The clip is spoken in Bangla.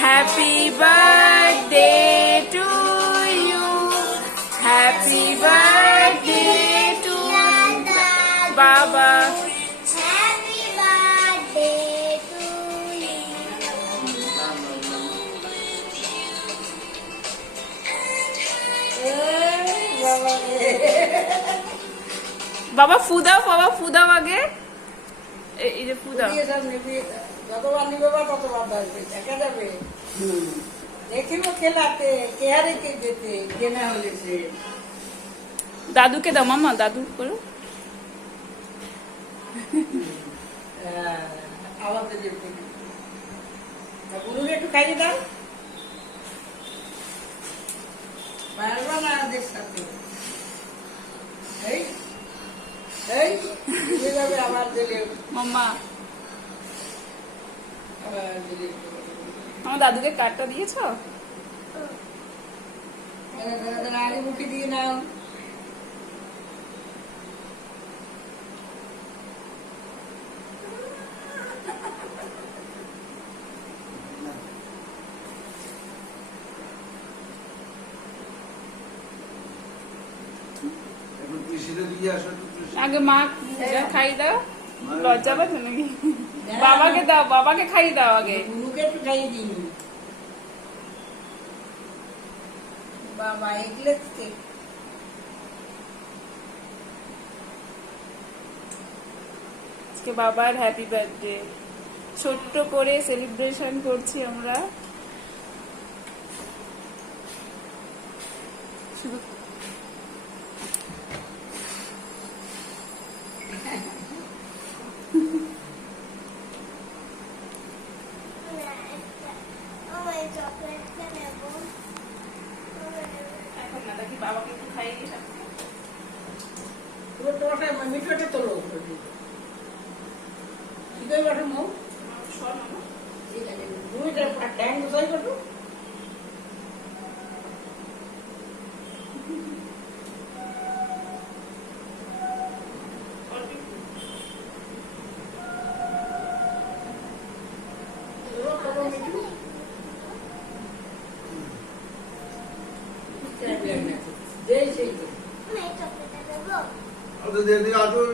Happy birthday to you. Happy birthday to Baba. Happy birthday to you. বাবা ফুদাও আগে এই যে ফুদাও যতবার নিবে বা ততবার আসবে দেখা যাবে দেখিব খেলাতে কে হারে কে যেতে কে না হলে সে দাদুকে দাও মামা দাদু করো আমাদের যে গুরুকে একটু খাইয়ে দাও পারবা না আমাদের সাথে এই এই দিয়ে যাবে আবার দিলে মাম্মা আবার দিলে আমার দাদুকে কার্ডটা দিয়েছো আগে মুখে দিয়ে নাও আগে মা খাই দাও লজ্জা পাচ্ছে নাকি বাবাকে দাও বাবাকে খাই দাও আগে গুরুকে একটু খাইয়ে দিই বাবা এগুলো আজকে বাবার হ্যাপি বার্থডে ছোট্ট করে সেলিব্রেশন করছি আমরা শুধু এখন না দেখি বাবাকে একটু খাইয়ে দিই পুরো তোমাটা মিঠোটা তোলো কি করে বাটো মৌ ঠিক আছে দুইটা ট্যাং গোসাই বাটো জয় শ্রী मैं चॉकलेट दे दो। अब तो दे दिया तो